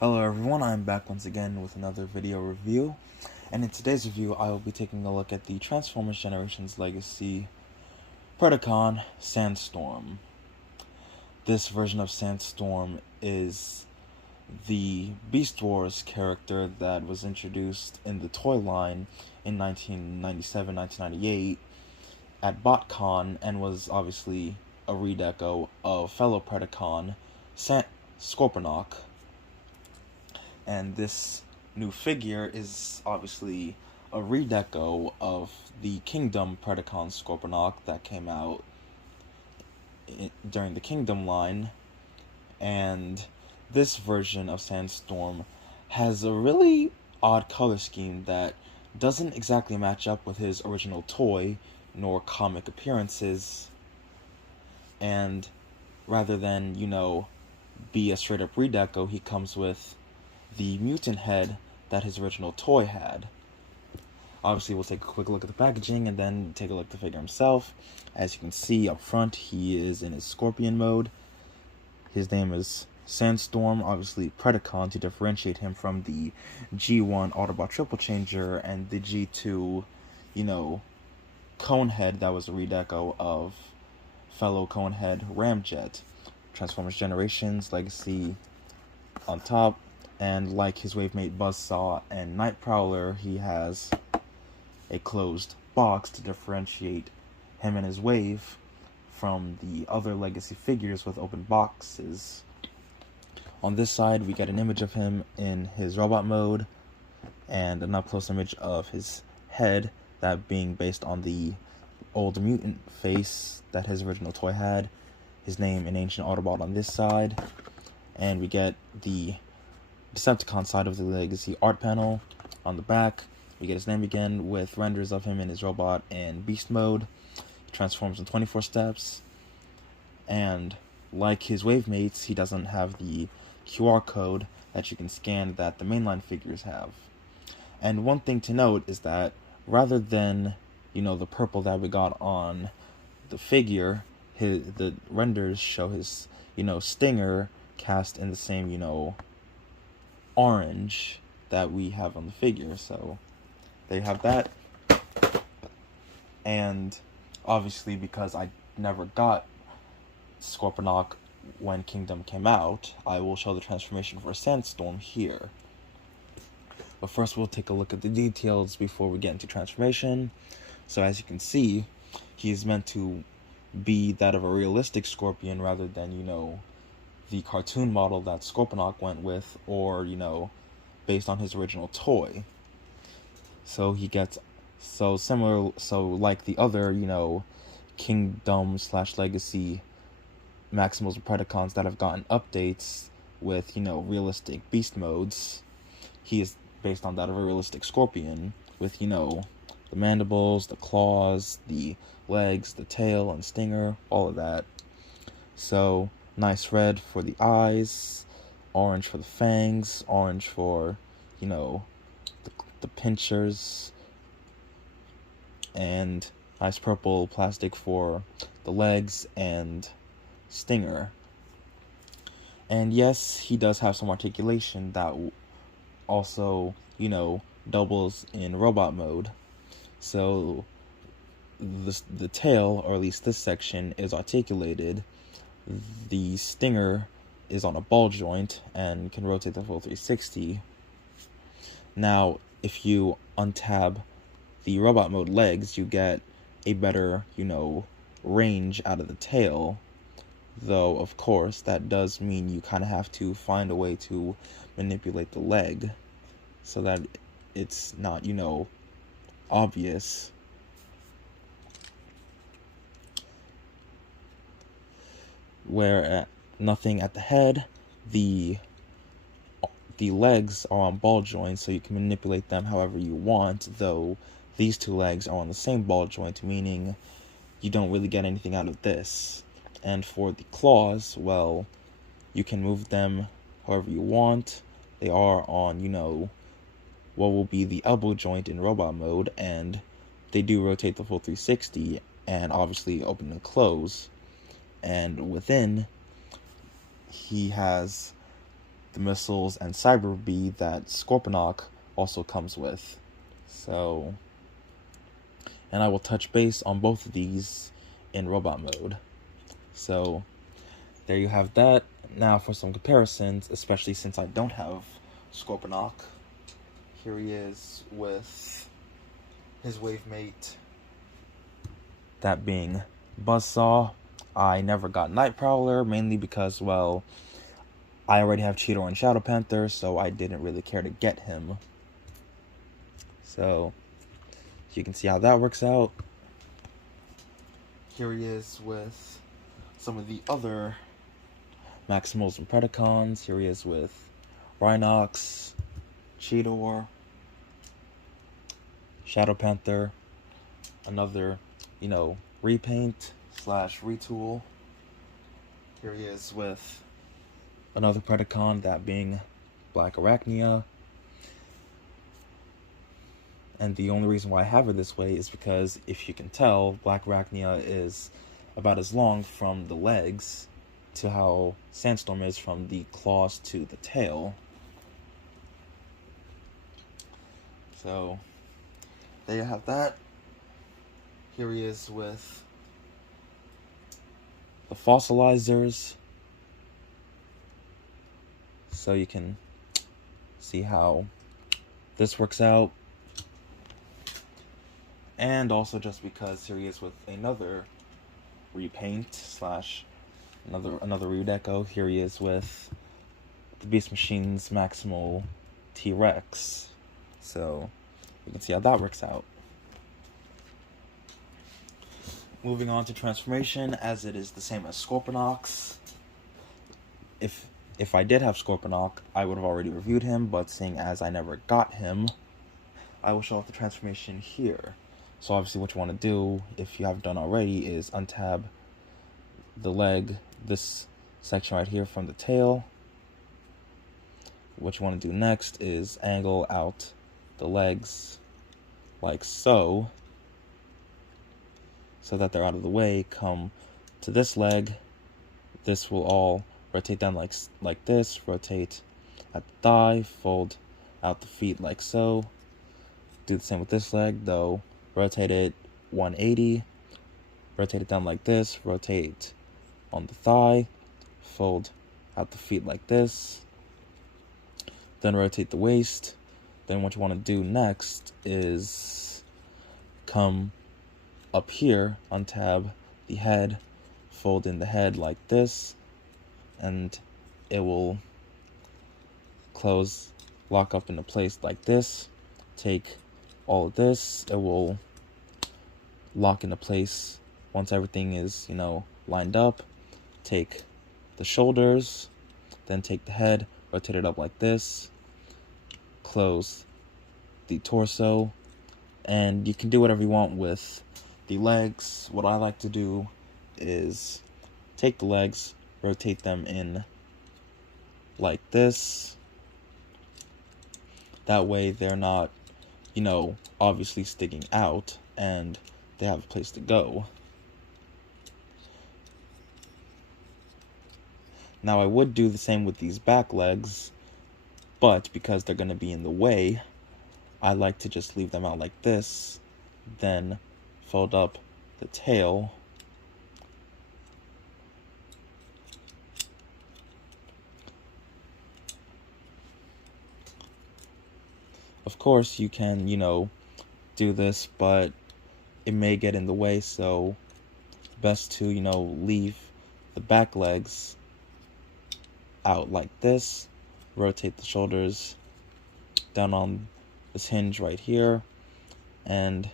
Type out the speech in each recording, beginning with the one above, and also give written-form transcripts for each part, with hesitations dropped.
Hello everyone, I'm back once again with another video review, and in today's review I will be taking a look at the Transformers Generations Legacy Predacon Sandstorm. This version of Sandstorm is the Beast Wars character that was introduced in the toy line in 1997-1998 at BotCon and was obviously a redeco of fellow Predacon Scorponok. And this new figure is obviously a redeco of the Kingdom Predacon Scorponok that came out during the Kingdom line. And this version of Sandstorm has a really odd color scheme that doesn't exactly match up with his original toy nor comic appearances. And rather than, be a straight up redeco, he comes with the mutant head that his original toy had. Obviously, we'll take a quick look at the packaging and then take a look at the figure himself. As you can see up front, he is in his Scorpion mode. His name is Sandstorm, obviously Predacon, to differentiate him from the G1 Autobot Triple Changer and the G2, Conehead that was a redeco of fellow Conehead Ramjet. Transformers Generations Legacy on top. And like his wavemate Buzzsaw and Nightprowler, he has a closed box to differentiate him and his wave from the other legacy figures with open boxes. On this side, we get an image of him in his robot mode and an up-close image of his head, that being based on the old mutant face that his original toy had. His name in Ancient Autobot on this side. And we get the Decepticon side of the Legacy art panel. On the back, we get his name again with renders of him in his robot and beast mode. He transforms in 24 steps. And like his wave mates, he doesn't have the QR code that you can scan that the mainline figures have. And one thing to note is that rather than, the purple that we got on the figure, the renders show his, Stinger cast in the same, orange that we have on the figure. So there you have that. And obviously, because I never got Scorponok when Kingdom came out, I will show the transformation for Sandstorm here. But first we'll take a look at the details before we get into transformation. So as you can see, he's meant to be that of a realistic Scorpion rather than, the cartoon model that Scorponok went with, or, based on his original toy. So he gets, so like the other, Kingdom / Legacy Maximals and Predacons that have gotten updates with, realistic beast modes, he is based on that of a realistic Scorpion with, the mandibles, the claws, the legs, the tail, and stinger, all of that. So nice red for the eyes, orange for the fangs, orange for, the pinchers, and nice purple plastic for the legs and stinger. And yes, he does have some articulation that also, doubles in robot mode. So the tail, or at least this section, is articulated. The stinger is on a ball joint and can rotate the full 360. Now, if you untab the robot mode legs, you get a better, range out of the tail. Though, of course, that does mean you kind of have to find a way to manipulate the leg so that it's not, obvious. Where nothing at the head, the legs are on ball joints, so you can manipulate them however you want, though these two legs are on the same ball joint, meaning you don't really get anything out of this. And for the claws, well, you can move them however you want. They are on, what will be the elbow joint in robot mode, and they do rotate the full 360 and obviously open and close. And within, he has the missiles and cyber bee that Scorponok also comes with. So, and I will touch base on both of these in robot mode. So there you have that. Now for some comparisons, especially since I don't have Scorponok. Here he is with his wave mate, that being Buzzsaw. I never got Night Prowler, mainly because, well, I already have Cheetor and Shadow Panther, so I didn't really care to get him. So you can see how that works out. Here he is with some of the other Maximals and Predacons. Here he is with Rhinox, Cheetor, Shadow Panther, another, repaint / retool. Here he is with another Predacon, that being Black Arachnia. And the only reason why I have her this way is because, if you can tell, Black Arachnia is about as long from the legs to how Sandstorm is from the claws to the tail. So there you have that. Here he is with the fossilizers. So you can see how this works out. And also just because here he is with another repaint / another redeco. Here he is with the Beast Machine's Maximal T-Rex. So you can see how that works out. Moving on to transformation, as it is the same as Scorponok's. If I did have Scorponok, I would have already reviewed him, but seeing as I never got him, I will show off the transformation here. So obviously what you want to do, if you haven't done already, is untab the leg, this section right here from the tail. What you want to do next is angle out the legs like so that they're out of the way. Come to this leg. This will all rotate down like this, rotate at the thigh, fold out the feet like so. Do the same with this leg, though. Rotate it 180, rotate it down like this, rotate on the thigh, fold out the feet like this, then rotate the waist. Then what you want to do next is come up here, untab the head, fold in the head like this, and it will close, lock up into place like this. Take all of this, it will lock into place once everything is, lined up. Take the shoulders, then take the head, rotate it up like this, close the torso, and you can do whatever you want with the legs. What I like to do is take the legs, rotate them in like this. That way they're not, obviously sticking out, and they have a place to go. Now I would do the same with these back legs, but because they're going to be in the way, I like to just leave them out like this, then fold up the tail, of course you can, do this, but it may get in the way, so best to, leave the back legs out like this, rotate the shoulders down on this hinge right here, and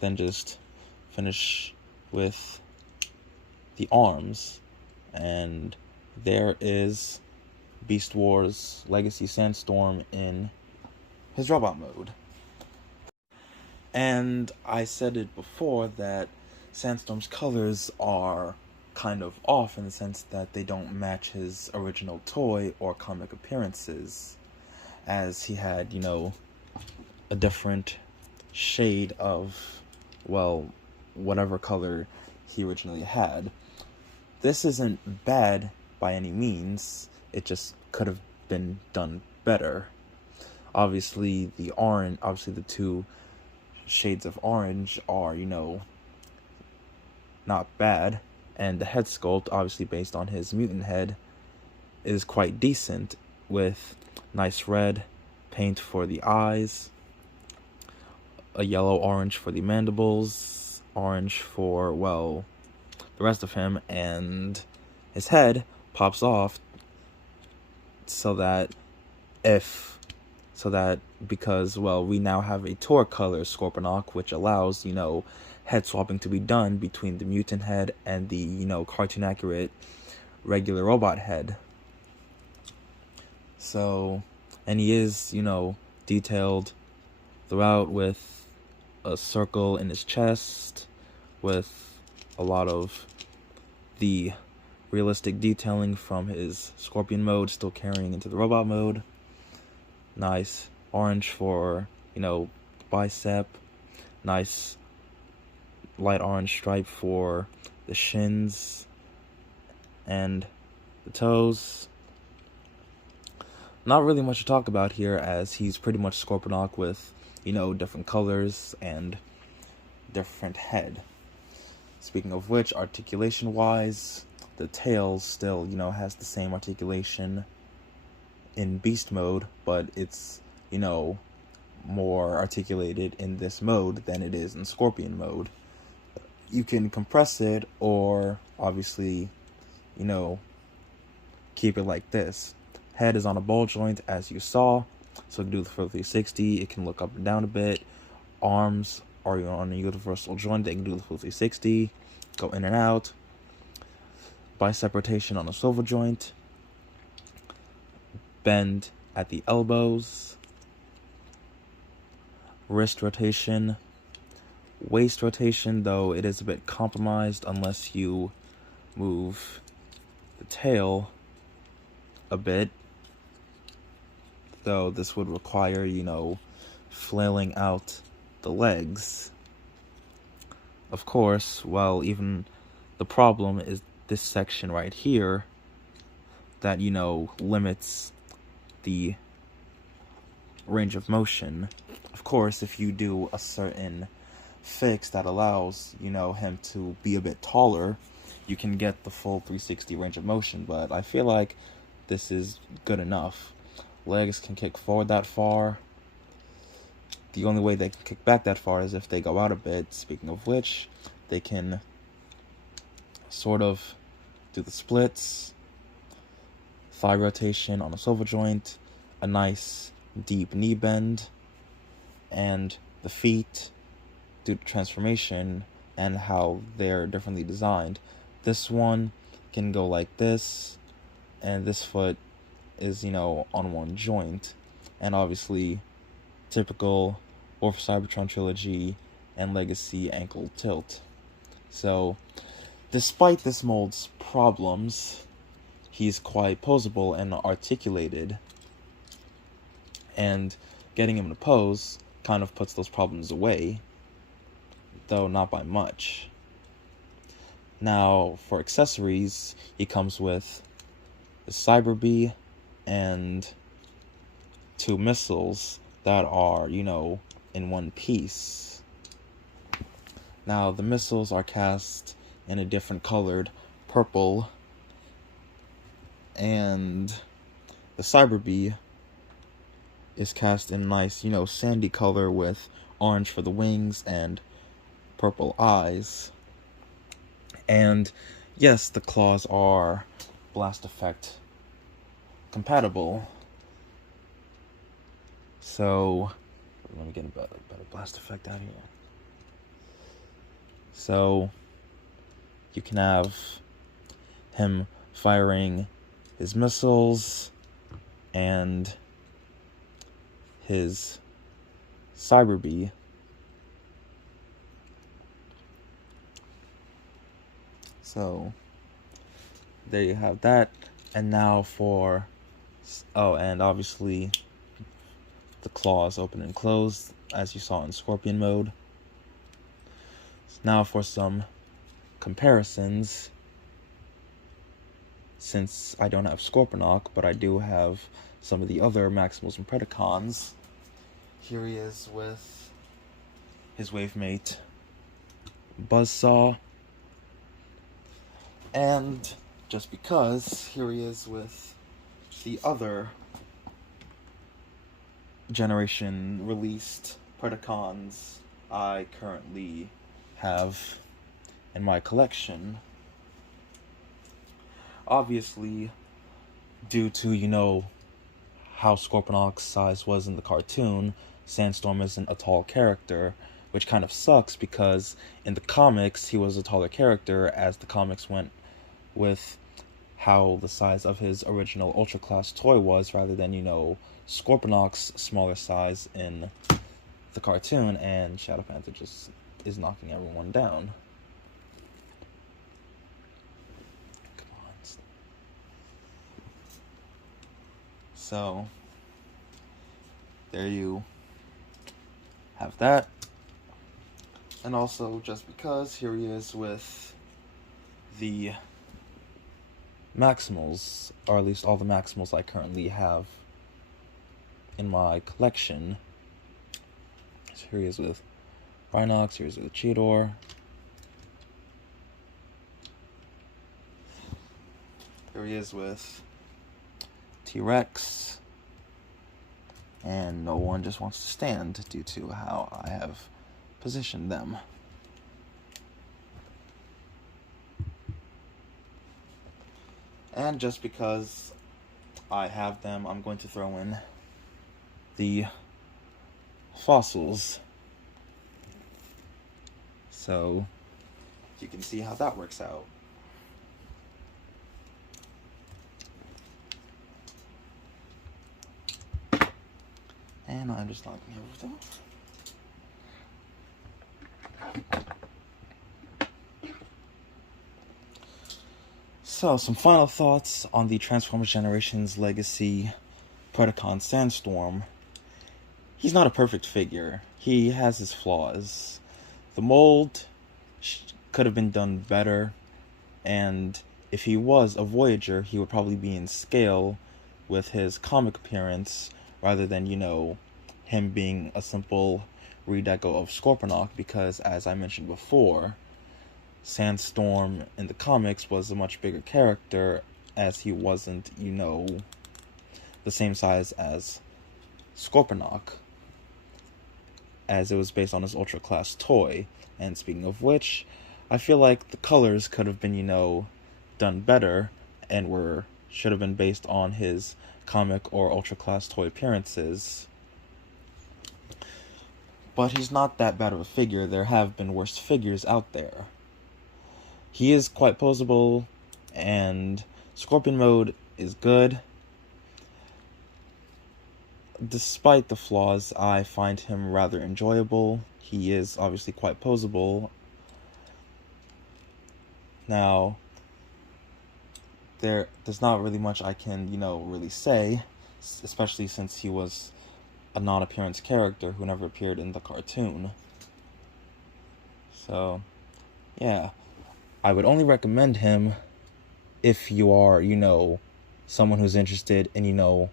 then just finish with the arms. And there is Beast Wars Legacy Sandstorm in his robot mode. And I said it before that Sandstorm's colors are kind of off in the sense that they don't match his original toy or comic appearances, as he had, a different shade of, well, whatever color he originally had. This isn't bad by any means, it just could have been done better. Obviously, the two shades of orange are, not bad, and the head sculpt, obviously based on his mutant head, is quite decent, with nice red paint for the eyes, a yellow-orange for the mandibles, orange for, well, the rest of him, and his head pops off so that because, well, we now have a Tor color Scorponok, which allows, head swapping to be done between the mutant head and the, cartoon accurate regular robot head. So, and he is, detailed throughout with a circle in his chest, with a lot of the realistic detailing from his Scorpion mode still carrying into the robot mode. Nice orange for, bicep. Nice light orange stripe for the shins and the toes. Not really much to talk about here, as he's pretty much Scorponok with, different colors and different head. Speaking of which, articulation-wise, the tail still, has the same articulation in Beast mode, but it's, more articulated in this mode than it is in Scorpion mode. You can compress it, or obviously, keep it like this. Head is on a ball joint, as you saw, so it can do the full 360. It can look up and down a bit. Arms are on a universal joint. They can do the full 360, go in and out. Bicep rotation on a swivel joint. Bend at the elbows. Wrist rotation. Waist rotation, though it is a bit compromised unless you move the tail a bit. Though this would require, flailing out the legs. Of course, well, even the problem is this section right here that, limits the range of motion. Of course, if you do a certain fix that allows, him to be a bit taller, you can get the full 360 range of motion, but I feel like this is good enough. Legs can kick forward that far. The only way they can kick back that far is if they go out a bit. Speaking of which, they can sort of do the splits, thigh rotation on a swivel joint, a nice deep knee bend, and the feet due to transformation and how they're differently designed. This one can go like this, and this foot is, on one joint. And obviously, typical War for Cybertron trilogy and Legacy ankle tilt. So, despite this mold's problems, he's quite posable and articulated. And getting him to pose kind of puts those problems away, though not by much. Now, for accessories, he comes with the Cyber Bee and 2 missiles that are, in one piece. Now, the missiles are cast in a different colored purple, and the Cyber Bee is cast in nice, sandy color with orange for the wings and purple eyes. And yes, the claws are blast effect compatible. So, let me get a better blast effect out here. So, you can have him firing his missiles and his Cyber Bee. So, there you have that. And now for, and obviously the claws open and close, as you saw in Scorpion mode. Now for some comparisons. since I don't have Scorponok, but I do have some of the other Maximals and Predacons. Here he is with his wave mate, Buzzsaw. And just because, here he is with the other generation released Predacons I currently have in my collection. Obviously, due to, how Scorponok's size was in the cartoon, Sandstorm isn't a tall character, which kind of sucks because in the comics he was a taller character as the comics went with how the size of his original Ultra Class toy was rather than, Scorponok's smaller size in the cartoon, and Shadow Panther just is knocking everyone down. Come on. So, there you have that. And also, just because, here he is with the Maximals, or at least all the Maximals I currently have in my collection. So here he is with Rhinox, here he is with Cheetor. Here he is with T-Rex. And no one just wants to stand due to how I have positioned them. And just because I have them, I'm going to throw in the fossils. So you can see how that works out. And I'm just knocking everything off. So, some final thoughts on the Transformers Generations Legacy Predacon Sandstorm. He's not a perfect figure. He has his flaws. The mold could have been done better, and if he was a Voyager, he would probably be in scale with his comic appearance rather than, him being a simple redeco of Scorponok, because, as I mentioned before, Sandstorm in the comics was a much bigger character, as he wasn't, the same size as Scorponok, as it was based on his Ultra Class toy. And speaking of which, I feel like the colors could have been, done better, and should have been based on his comic or Ultra Class toy appearances. But he's not that bad of a figure. There have been worse figures out there. He is quite posable, and Scorpion mode is good. Despite the flaws, I find him rather enjoyable. He is obviously quite posable. Now, there's not really much I can, really say, especially since he was a non-appearance character who never appeared in the cartoon. So, yeah. I would only recommend him if you are, someone who's interested in,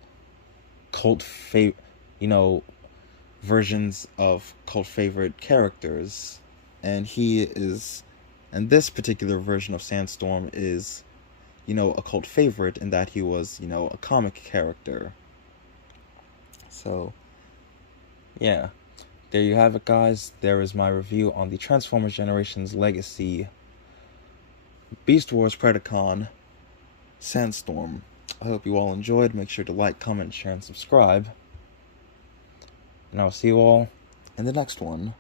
versions of cult favorite characters. And this particular version of Sandstorm is, a cult favorite in that he was, a comic character. So, yeah. There you have it, guys. There is my review on the Transformers Generations Legacy Beast Wars Predacon Sandstorm. I hope you all enjoyed. Make sure to like, comment, share, and subscribe. And I'll see you all in the next one.